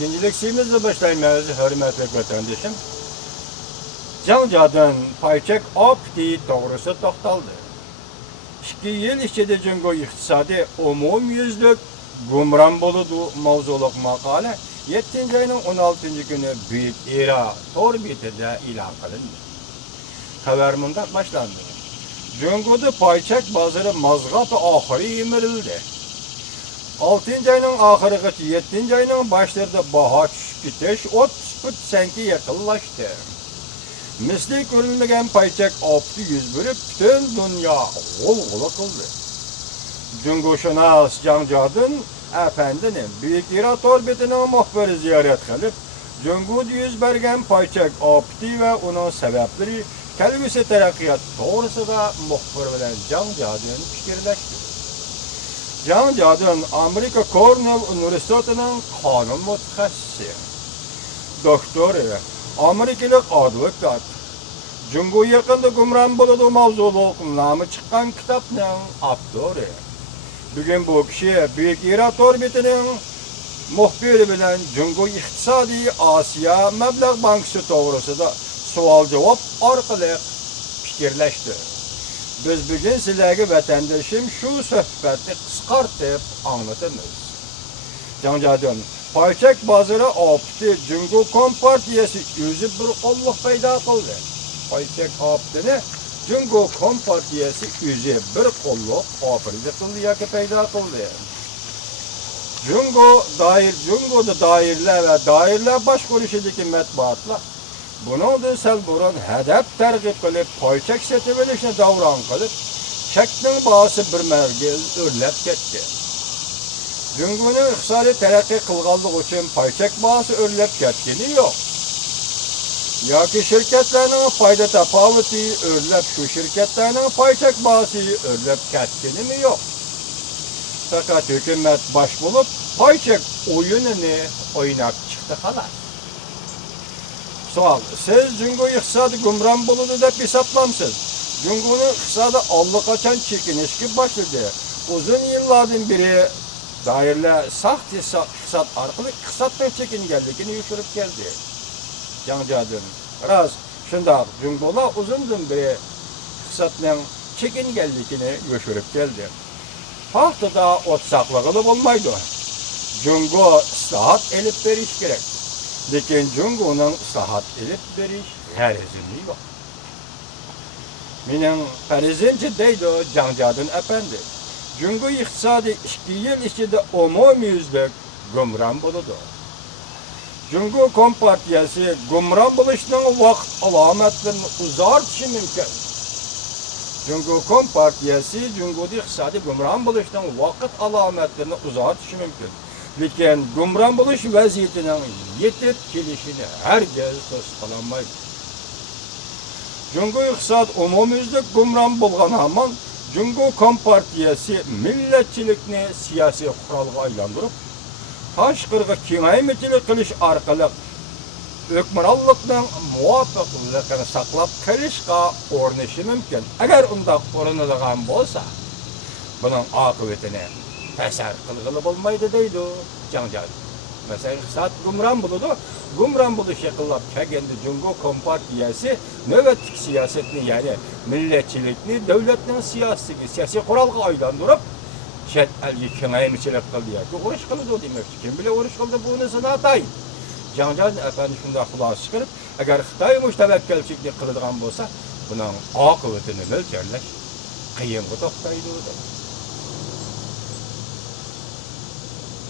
İkincilik suyumuzla başlaymayız, hürmetli vatandaşım. Janjadan payçak opti doğrusu toxtaldı. 2 yıl içinde Cungo iqtisadi umumyüzlük gumran boludu mavzuluk makale 7. ayının 16. günü Büyük İra torbitede ilan kılındı. Haber mundaq başlandı. Cungo'da payçak bazarı mazgap ahırı yemirildi. 6. ayının ahırı 7. ayının başlarında baha düşküteş ot spıt senki yakınlaştı. Misli görülmegen payçak opti yüz bölüp bütün dünya gol kıldı. Cungoşunas Janjadın efendinin Büyük İra torbetinin muhbiri ziyaret kılıp Cungo'da yüz bergen payçak opti ve onun sebepleri kelbisi terakkiyat doğrusu da muhbir bilen Janjadın fikirleşti. Janjadın Amerika Cornell Üniversitesi'nin kanun mütehassisi. Doktoru, Amerikalık advokat. Cungo yakında gumran boludu mavzuluk namı çıkan kitapның avtori. Bugün bu kişi Büyük İra torbetinin muhbiri bilen Cungo İktisadi Asya Meblağ Bankası doğrusunda sual cevap orqali fikirleşti. Biz bugün sizlerge vatandaşım şu sohbeti qısqartib anlatımız. Janjadın payçak bazarı opti Cungo Kompartiyası özü bir qolluk payda qildi. Payçak optini Cungo Kompartiyası özü bir qolluk opridi qildi yoki payda qildi. Cungo'da dairler ve dairler başqurishidagi matbuotlar bundan sal burun hedef targ'ib qilib payçak setivilishni davron qilib chakning bahası bir mezgil o'rlab ketdi. Cungo'nun iqtisodiy taraqqiy qilganligi uchun payçak bahası o'rlab ketgani yo'q. Yoki shirkatlarning foyda tafovati o'rlab shu shirkatlarning payçak bahası o'rlab ketganimi yo'q. Fakat hükümet baş bulup payçak oyununu oynab çıktı xolos. Sual, siz Cungo iqtisadi gumran boludu deb hesaplamsiz. Cungo'nun iqtisadi allaqachon chekinishga başladı. Uzun yıllardan beri dairler saht iqtisad orqali iqtisoddan chekinganligini yushirib keldi. Janjadın rost shundoq Cungo'lar uzundan beri iqtisoddan chekinganligini yushirib keldi. Haftada ot saqlag'ili bo'lmaydi. Cungo islohot elib berish kerak. Lekin Cungo'nun islohot elib berish g'arizimi yo'q. Mening farzimcha deydi Janjadın efendi. Cungo iqtisodi 2 yil ichida umumyuzlik gumron bo'ladi. Cungo Kompartiyasi gumron bo'lishning vaqt alomatlarini uzartishi mumkin. Cungo Kompartiyasi Cungo'da iqtisodi gumron bo'lishning vaqt alomatlarini uzartishi mumkin. Lekin gumron bo'lish vaziyatining yetib kelishini hargiz to'sqalanmaydi. Cungo iqtisod umumyuzlik gumron bo'lgan hamon Cungo Kompartiyasi millatchilikni siyosiy qurolga aylantirib, tashqariga kengaymichilik qilish orqali hukmronlikning muvofiqligini saqlab qolishga urinishi mumkin. Agar undaq urinadigan bo'lsa, buning oqibatini tasavvur qilg'ili bo'lmaydi deydi Janjadın. Mesela iqtisod gumron bo'ladi. Gumron bo'lish yaqinlab kelganda Cungo Kompartiyasi navbatdagi siyosatni, ya'ni millatchilikni davlatning siyosiy qurolga aylantirib, chet elga kengaymichilik qildi yoki urush qildi demoqchi. Kim bilan urush qildi bunisini atay. Janjadın efendi shunday xulosa qilib, agar Xitoy mustavakkilchilik qiladigan bo'lsa, buning oqibatini mo'ljallash qiyinga to'xtaydi dedi.